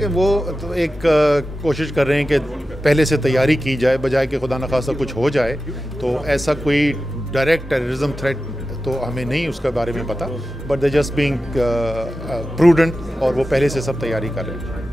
कि वो तो एक कोशिश कर रहे हैं कि पहले से तैयारी की जाए, बजाय कि खुदा न खास्ता कुछ हो जाए। तो ऐसा कोई डायरेक्ट टेररिज्म थ्रेट तो हमें नहीं उसके बारे में पता, but they just being prudent, और वो पहले से सब तैयारी कर रहे हैं।